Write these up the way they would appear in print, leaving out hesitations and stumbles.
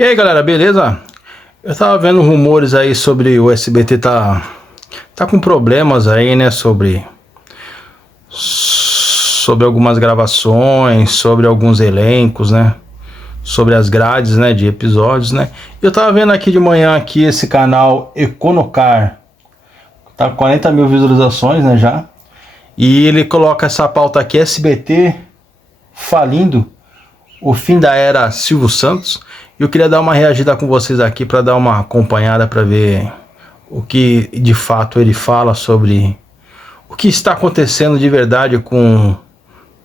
E aí galera, beleza? Eu tava vendo rumores aí sobre o SBT tá com problemas aí, né, sobre algumas gravações, sobre alguns elencos, né, sobre as grades, né, de episódios, né. Eu tava vendo aqui de manhã aqui esse canal Econocar, tá com 40 mil visualizações, né, já. E ele coloca essa pauta aqui, SBT falindo, o fim da era Silvio Santos. Eu queria dar uma reagida com vocês aqui para dar uma acompanhada para ver o que de fato ele fala sobre o que está acontecendo de verdade com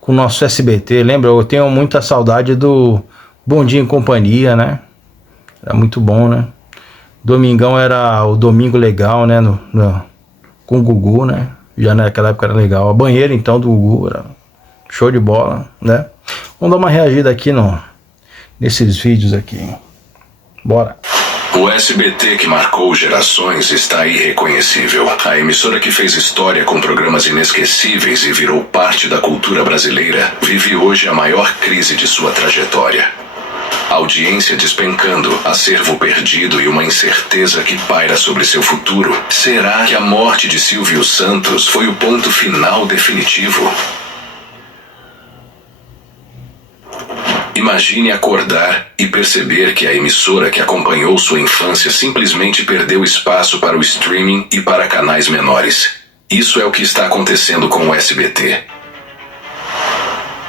o nosso SBT. Lembra? Eu tenho muita saudade do Bom Dia em Companhia, né? Era muito bom, né? Domingão era o Domingo Legal, né? Com o Gugu, né? Já naquela época era legal. A banheira então do Gugu era show de bola, né? Vamos dar uma reagida aqui nesses vídeos aqui. Bora. O SBT que marcou gerações está irreconhecível. A emissora que fez história com programas inesquecíveis e virou parte da cultura brasileira vive hoje a maior crise de sua trajetória. Audiência despencando, acervo perdido e uma incerteza que paira sobre seu futuro. Será que a morte de Silvio Santos foi o ponto final definitivo? Imagine acordar e perceber que a emissora que acompanhou sua infância simplesmente perdeu espaço para o streaming e para canais menores. Isso é o que está acontecendo com o SBT.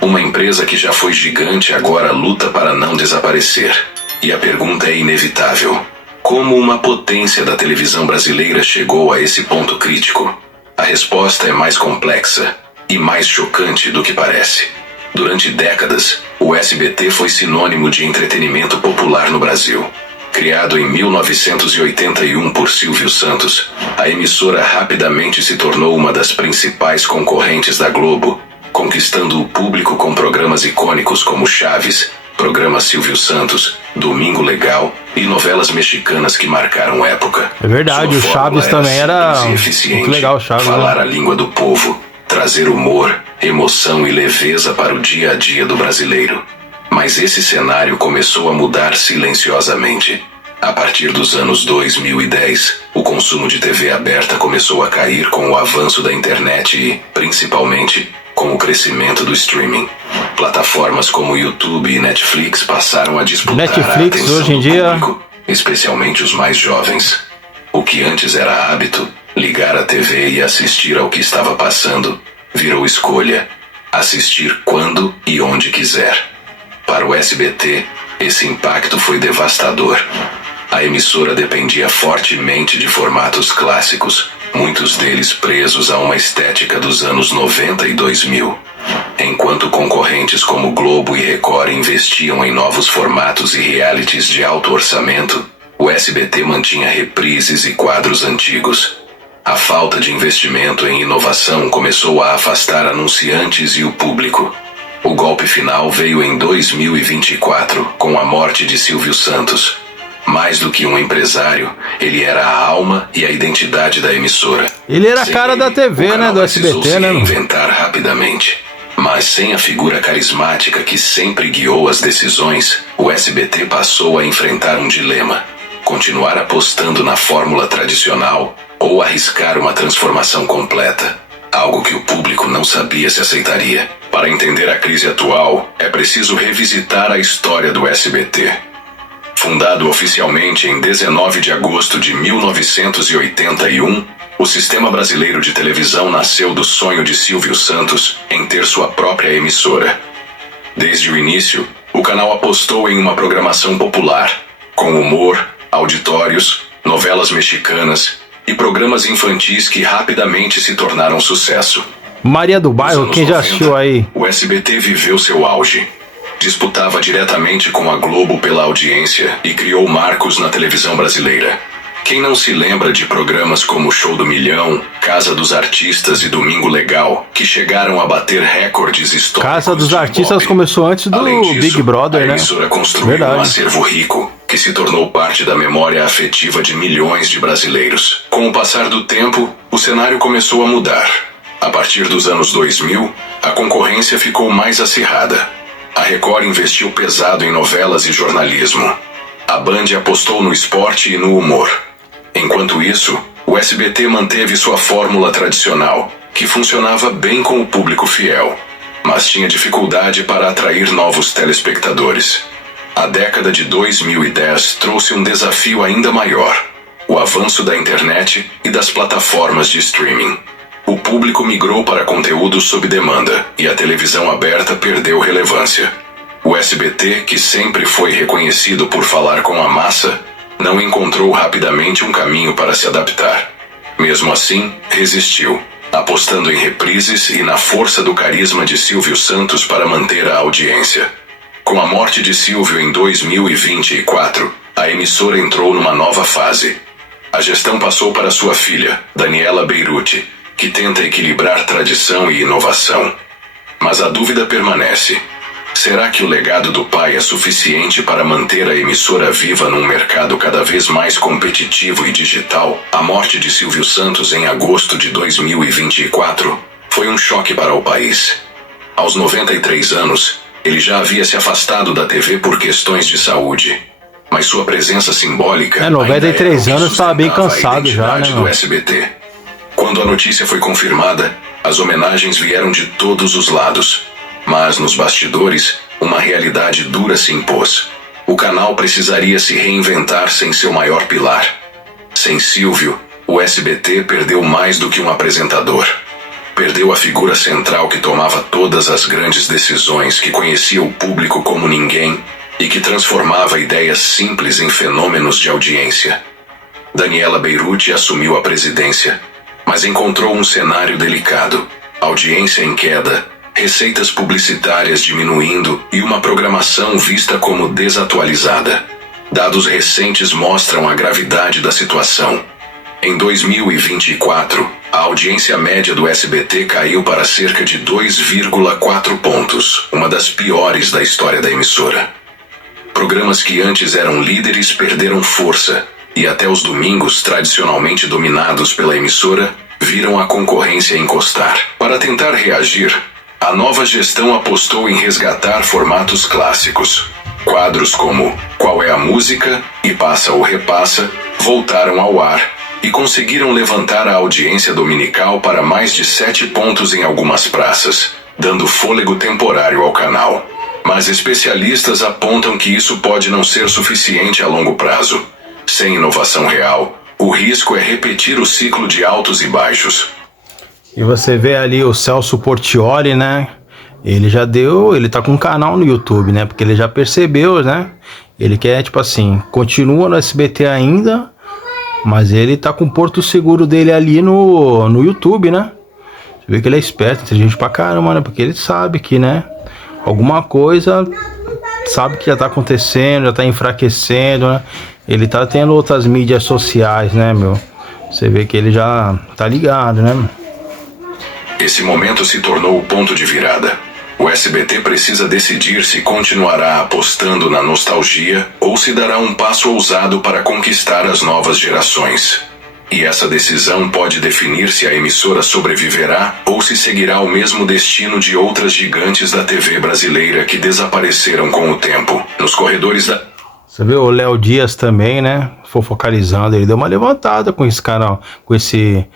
Uma empresa que já foi gigante agora luta para não desaparecer. E a pergunta é inevitável: como uma potência da televisão brasileira chegou a esse ponto crítico? A resposta é mais complexa e mais chocante do que parece. Durante décadas, o SBT foi sinônimo de entretenimento popular no Brasil. Criado em 1981 por Silvio Santos, a emissora rapidamente se tornou uma das principais concorrentes da Globo, conquistando o público com programas icônicos como Chaves, Programa Silvio Santos, Domingo Legal e novelas mexicanas que marcaram época. É verdade, o Chaves também era muito legal, Chaves, falar a língua do povo, trazer humor, emoção e leveza para o dia a dia do brasileiro. Mas esse cenário começou a mudar silenciosamente. A partir dos anos 2010, o consumo de TV aberta começou a cair com o avanço da internet e, principalmente, com o crescimento do streaming. Plataformas como YouTube e Netflix passaram a disputar a atenção hoje em do dia, público, especialmente os mais jovens. O que antes era hábito, ligar a TV e assistir ao que estava passando, virou escolha, assistir quando e onde quiser. Para o SBT, esse impacto foi devastador. A emissora dependia fortemente de formatos clássicos, muitos deles presos a uma estética dos anos 90 e 2000. Enquanto concorrentes como Globo e Record investiam em novos formatos e realities de alto orçamento, o SBT mantinha reprises e quadros antigos. A falta de investimento em inovação começou a afastar anunciantes e o público. O golpe final veio em 2024, com a morte de Silvio Santos. Mais do que um empresário, ele era a alma e a identidade da emissora. Ele era a cara da TV, né, do SBT, né? Inventar rapidamente. Mas sem a figura carismática que sempre guiou as decisões, o SBT passou a enfrentar um dilema: continuar apostando na fórmula tradicional ou arriscar uma transformação completa, algo que o público não sabia se aceitaria. Para entender a crise atual, é preciso revisitar a história do SBT. Fundado oficialmente em 19 de agosto de 1981, o Sistema Brasileiro de Televisão nasceu do sonho de Silvio Santos em ter sua própria emissora. Desde o início, o canal apostou em uma programação popular, com humor, auditórios, novelas mexicanas e programas infantis que rapidamente se tornaram sucesso. Maria do Bairro, quem já assistiu aí? O SBT viveu seu auge. Disputava diretamente com a Globo pela audiência e criou marcos na televisão brasileira. Quem não se lembra de programas como Show do Milhão, Casa dos Artistas e Domingo Legal, que chegaram a bater recordes históricos? Casa dos Artistas começou antes do Big Brother, né? A emissora construiu um acervo rico, que se tornou parte da memória afetiva de milhões de brasileiros. Com o passar do tempo, o cenário começou a mudar. A partir dos anos 2000, a concorrência ficou mais acirrada. A Record investiu pesado em novelas e jornalismo. A a Band apostou no esporte e no humor. Enquanto isso, o SBT manteve sua fórmula tradicional, que funcionava bem com o público fiel, mas tinha dificuldade para atrair novos telespectadores. A década de 2010 trouxe um desafio ainda maior: o avanço da internet e das plataformas de streaming. O público migrou para conteúdos sob demanda e a televisão aberta perdeu relevância. O SBT, que sempre foi reconhecido por falar com a massa, não encontrou rapidamente um caminho para se adaptar. Mesmo assim, resistiu, apostando em reprises e na força do carisma de Silvio Santos para manter a audiência. Com a morte de Silvio em 2024, a emissora entrou numa nova fase. A gestão passou para sua filha, Daniela Beirute, que tenta equilibrar tradição e inovação. Mas a dúvida permanece: será que o legado do pai é suficiente para manter a emissora viva num mercado cada vez mais competitivo e digital? A morte de Silvio Santos em agosto de 2024 foi um choque para o país. Aos 93 anos, ele já havia se afastado da TV por questões de saúde. Mas sua presença simbólica... 93 anos estava bem cansado já, né? Do SBT. Quando a notícia foi confirmada, as homenagens vieram de todos os lados. Mas nos bastidores, uma realidade dura se impôs. O canal precisaria se reinventar sem seu maior pilar. Sem Silvio, o SBT perdeu mais do que um apresentador. Perdeu a figura central que tomava todas as grandes decisões, que conhecia o público como ninguém e que transformava ideias simples em fenômenos de audiência. Daniela Beirute assumiu a presidência, mas encontrou um cenário delicado: audiência em queda, receitas publicitárias diminuindo e uma programação vista como desatualizada. Dados recentes mostram a gravidade da situação. Em 2024, a audiência média do SBT caiu para cerca de 2,4 pontos, uma das piores da história da emissora. Programas que antes eram líderes perderam força, e até os domingos, tradicionalmente dominados pela emissora, viram a concorrência encostar. Para tentar reagir, a nova gestão apostou em resgatar formatos clássicos. Quadros como Qual é a Música e Passa ou Repassa voltaram ao ar e conseguiram levantar a audiência dominical para mais de 7 pontos em algumas praças, dando fôlego temporário ao canal. Mas especialistas apontam que isso pode não ser suficiente a longo prazo. Sem inovação real, o risco é repetir o ciclo de altos e baixos. E você vê ali o Celso Portiolli, né? Ele tá com um canal no YouTube, né? Porque ele já percebeu, né? Ele quer, tipo assim, continua no SBT ainda, mas ele tá com o porto seguro dele ali no YouTube, né? Você vê que ele é esperto, inteligente pra caramba, né? Porque ele sabe que, né? Alguma coisa, sabe que já tá acontecendo, já tá enfraquecendo, né? Ele tá tendo outras mídias sociais, né, meu? Você vê que ele já tá ligado, né? Esse momento se tornou o ponto de virada. O SBT precisa decidir se continuará apostando na nostalgia ou se dará um passo ousado para conquistar as novas gerações. E essa decisão pode definir se a emissora sobreviverá ou se seguirá o mesmo destino de outras gigantes da TV brasileira que desapareceram com o tempo. Nos corredores da... Você viu o Léo Dias também, né? Fofocalizando, ele deu uma levantada com esse canal, com esse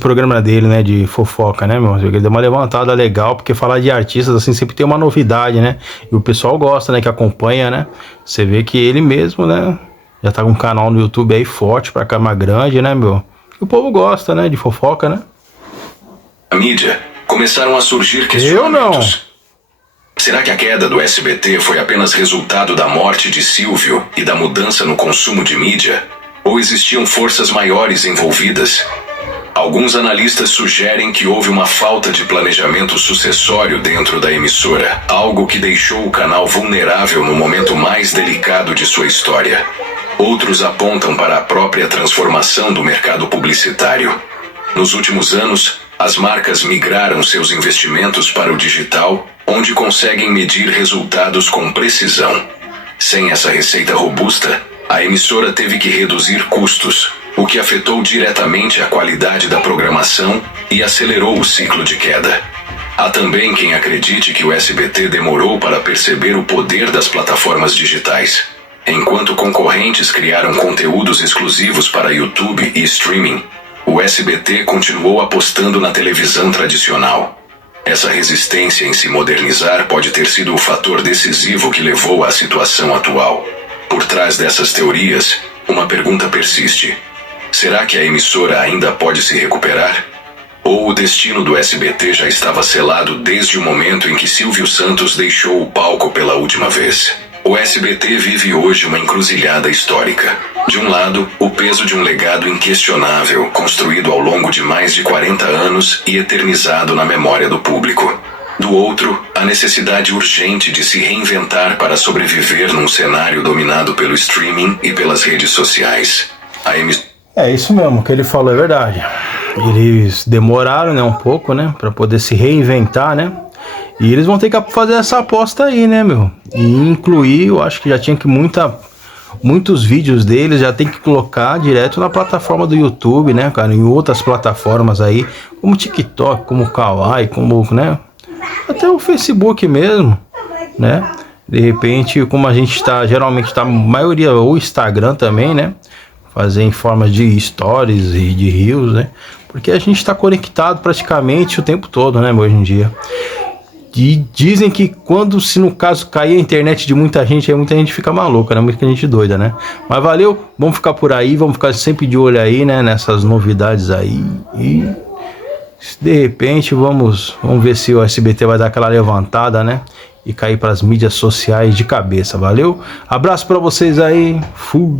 programa dele, né? De fofoca, né, meu? Ele deu uma levantada legal, porque falar de artistas, assim, sempre tem uma novidade, né? E o pessoal gosta, né? Que acompanha, né? Você vê que ele mesmo, né? Já tá com um canal no YouTube aí forte, pra cama grande, né, meu? E o povo gosta, né? De fofoca, né? A mídia começaram a surgir questionamentos. Será que a queda do SBT foi apenas resultado da morte de Silvio e da mudança no consumo de mídia? Ou existiam forças maiores envolvidas? Alguns analistas sugerem que houve uma falta de planejamento sucessório dentro da emissora, algo que deixou o canal vulnerável no momento mais delicado de sua história. Outros apontam para a própria transformação do mercado publicitário. Nos últimos anos, as marcas migraram seus investimentos para o digital, onde conseguem medir resultados com precisão. Sem essa receita robusta, a emissora teve que reduzir custos, o que afetou diretamente a qualidade da programação e acelerou o ciclo de queda. Há também quem acredite que o SBT demorou para perceber o poder das plataformas digitais. Enquanto concorrentes criaram conteúdos exclusivos para YouTube e streaming, o SBT continuou apostando na televisão tradicional. Essa resistência em se modernizar pode ter sido o fator decisivo que levou à situação atual. Por trás dessas teorias, uma pergunta persiste: será que a emissora ainda pode se recuperar? Ou o destino do SBT já estava selado desde o momento em que Silvio Santos deixou o palco pela última vez? O SBT vive hoje uma encruzilhada histórica. De um lado, o peso de um legado inquestionável, construído ao longo de mais de 40 anos e eternizado na memória do público. Do outro, a necessidade urgente de se reinventar para sobreviver num cenário dominado pelo streaming e pelas redes sociais. É isso mesmo, o que ele falou é verdade. Eles demoraram, né, um pouco, né, para poder se reinventar, né? E eles vão ter que fazer essa aposta aí, né, meu? E incluir, eu acho que já tinha que muitos vídeos deles já tem que colocar direto na plataforma do YouTube, né, cara? Em outras plataformas aí, como TikTok, como Kawaii, como, né? Até o Facebook mesmo, né? De repente, como a gente tá, geralmente tá, a maioria, o Instagram também, né? Fazer em forma de stories e de reels, né? Porque a gente tá conectado praticamente o tempo todo, né, hoje em dia. E dizem que quando, se no caso cair a internet de muita gente, aí muita gente fica maluca, né? Muita gente doida, né? Mas valeu, vamos ficar por aí, vamos ficar sempre de olho aí, né? Nessas novidades aí. E de repente vamos ver se o SBT vai dar aquela levantada, né? E cair para as mídias sociais de cabeça, valeu? Abraço para vocês aí, fui!